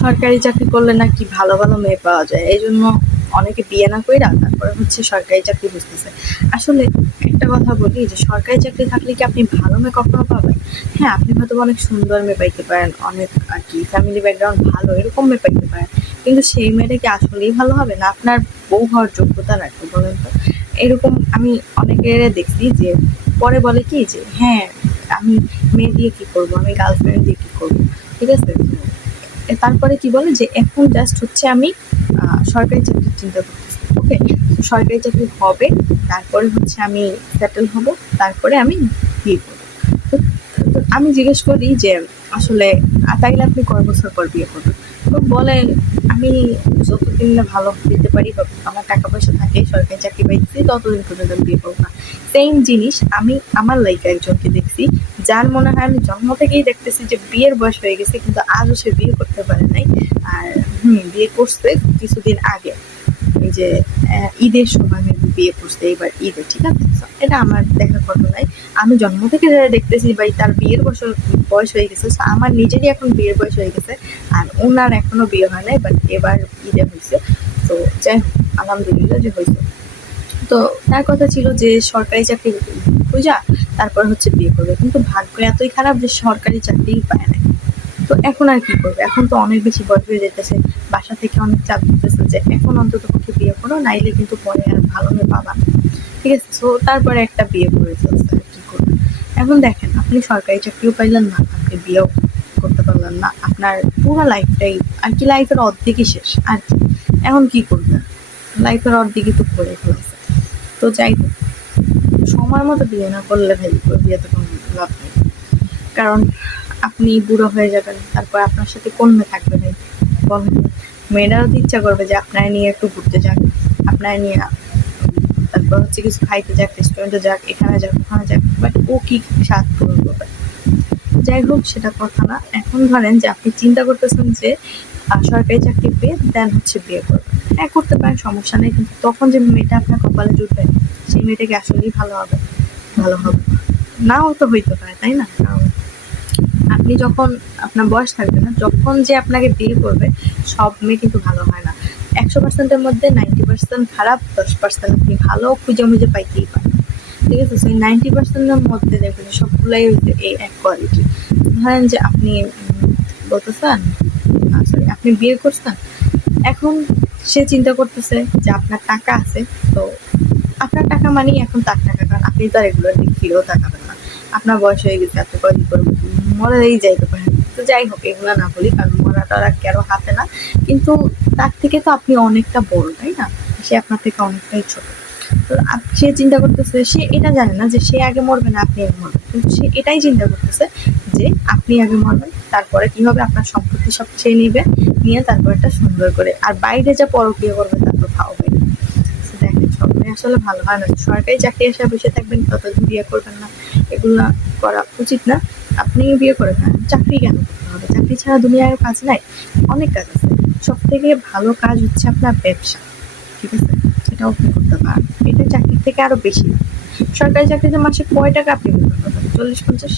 সরকারি চাকরি করলে নাকি ভালো ভালো মেয়ে পাওয়া যায়? এই জন্য অনেকে বিয়ে না কইরা তারপরে হচ্ছে সরকারি চাকরি বুঝতেছে আসলে একটা কথা বলি যে, সরকারি চাকরি থাকলে কি আপনি ভালো মেয়ে কখনো পাবেন? হ্যাঁ আপনি হয়তো অনেক সুন্দর মেয়ে পাইতে পারেন, অনেক আর কি ফ্যামিলি ব্যাকগ্রাউন্ড ভালো, এরকম মেয়ে পাইতে পারেন। কিন্তু সেই মেয়েটা কি আসলেই ভালো হবে? না, আপনার বউ হওয়ার যোগ্যতা রাখবে, বলেন তো। এরকম আমি অনেকের দেখছি যে, পরে বলে কি যে হ্যাঁ আমি মেয়ে দিয়ে কি করব? আমি গার্লফ্রেন্ড দিয়ে কি করব? ঠিক আছে? তারপরে কি বলে যে এখন জাস্ট হচ্ছে আমি সরকারি চাকরির চিন্তা করতেছি ওকে সরকারি চাকরি হবে, তারপরে হচ্ছে আমি সেটেল হব, তারপরে আমি বিয়ে করব। তো আমি জিজ্ঞেস করি যে আসলে তাইলে আপনি কয় বছর পর বিয়ে করবেন? তো বলে আমি যতদিন না ভালো দিতে পারি বা আমার টাকা পয়সা থাকে, সরকারি চাকরি পাইছি ততদিন পর্যন্ত আমি বিয়ে করব না। সেম জিনিস আমি আমার লাইকে একজনকে দেখছি, যার মনে হয় আমি জন্ম থেকেই দেখতেছি যে বিয়ের বয়স হয়ে গেছে, কিন্তু আজও সে বিয়ে করতে পারে নাই। আর, হুম, বিয়ে করছে কিছুদিন আগে। যে ঈদের সময় আমি বিয়ে করছে এবার ঈদে ঠিক আছে? এটা আমার দেখার ঘটনায় আমি জন্ম থেকে যারা দেখতেছি ভাই তার বিয়ের বছর বয়স হয়ে গেছে। So, আমার নিজেরই এখন বিয়ের বয়স হয়ে গেছে। আর ওনার এখনও বিয়ে হয় নাই বাট এবার ঈদে হয়েছে। তো যাই হোক আলহামদুলিল্লাহ যে হয়েছে। তো তার কথা ছিল যে সরকারি চাকরি খুঁজা তারপর হচ্ছে বিয়ে করবে। কিন্তু ভাগ্য এতই খারাপ যে সরকারি চাকরিই পায় না তো এখন আর কি করবে? এখন তো অনেক বেশি বয়স হয়ে যেতেছে। বাসা থেকে অনেক চাপ দিতেছে যে এখন অন্তত পক্ষে বিয়ে করো, নাইলে কিন্তু পরে আর ভালো মেয়ে পাবা। ঠিক আছে তো তারপরে একটা বিয়ে করে আর কি করবে। এখন দেখেন, আপনি সরকারি চাকরিও পাইলেন না, আপনি বিয়েও করতে পারলেন না, আপনার পুরো লাইফটাই আর কি লাইফের অর্ধেকই শেষ, আর কি। এখন কি করবেন লাইফের অর্ধেকই তো করে ফেলছে। তো যাই হোক সময় মতো বিয়ে না করলে ভাই, বিয়ে তো কোনো লাভ নেই। কারণ আপনি বুড়ো হয়ে যাবেন, তারপর আপনার সাথে কোন মেয়ে থাকবে বলেন মেয়েরাও তো ইচ্ছা করবে যে আপনার নিয়ে একটু ঘুরতে যাক আপনার নিয়ে তারপর হচ্ছে কিছু খাইতে যাক রেস্টুরেন্টে যাক, এখানে যাক, ওখানে যাক বাট ও কি স্বাদ পূরণ করবে? যাই হোক, সেটা কথা না। এখন ধরেন যে আপনি চিন্তা করতেছেন যে সরকারি চাকরি পেয়ে দেন হচ্ছে বিয়ে করবেন। হ্যাঁ করতে পারেন, সমস্যা নেই, কিন্তু তখন যে মেয়েটা আপনার কপালে জুটবে, সেই মেয়েটাকে আসলেই ভালো হবে ভালো হবে। না। নাও তো হইতে পারে, তাই না? কারণ আপনি যখন আপনার বয়স থাকবে না, যখন যে আপনাকে বিয়ে করবে, সব মেয়ে কিন্তু ভালো হয় না। একশো পার্সেন্টের মধ্যে নাইনটি পার্সেন্ট খারাপ, দশ পার্সেন্ট আপনি ভালো খুঁজে মুজে পাইতেই পারেন। ঠিক আছে? সেই নাইনটি পার্সেন্টের মধ্যে দেখবেন সবগুলাই এই এক কোয়ালিটি ধরেন যে আপনি বলতেছেন সরি আপনি বিয়ে করছেন। এখন সে চিন্তা করতেছে যে আপনার টাকা আছে, তো আপনার টাকা মানেই এখন তার টাকা, কারণ আপনি তো রেগুলার দিক ফিরেও তাকাবেন না। আপনার বয়স হয়ে গেছে, আপনি কদিন করে মরেই যাইতে পারেন তো যাই হোক, এগুলো না বলি, কারণ মরাটা আর কারও হাতে না। কিন্তু তার থেকে তো আপনি অনেকটা বড়, তাই না? সে আপনার থেকে অনেকটাই ছোট। তো সে চিন্তা করতেছে, সে এটা জানে না যে সে আগে মরবে না, আপনি আগে মরবেন। কিন্তু সে এটাই চিন্তা করতেছে যে আপনি আগে মরবেন, তারপরে কি হবে আপনার সম্পত্তি সব চেয়ে নিবে, নিয়ে তারপর একটা সুন্দর করে। আর বাইরে যা পরকিয়া করবে তার তো খাওয়া হবে না। দেখেন, সবাই আসলে ভালো হয় না। সরকারি চাকরি এসে বসে থাকবেন, ততদিন বিয়ে করবেন না। এগুলো করা উচিত না। আপনি বিয়ে করে ফেলেন, চাকরি কেন করতে হবে? চাকরি ছাড়া দুনিয়ার কাজ নাই। অনেক কাজ আছে। সব থেকে ভালো কাজ হচ্ছে আপনার ব্যবসা, ঠিক আছে? সেটাও আপনি করতে পারেন। এটা চাকরির থেকে আরও বেশি। সরকারি চাকরিতে মাসে কয় টাকা আপনি চল্লিশ, পঞ্চাশ?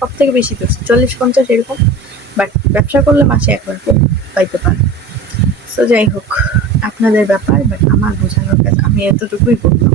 সব থেকে বেশি তো চল্লিশ, পঞ্চাশ এরকম। বাট ব্যবসা করলে মাসে একবার পাইতে পারেন। সো যাই হোক, আপনাদের ব্যাপার, বাট আমার বোঝানোর কাজ আমি এতটুকুই বললাম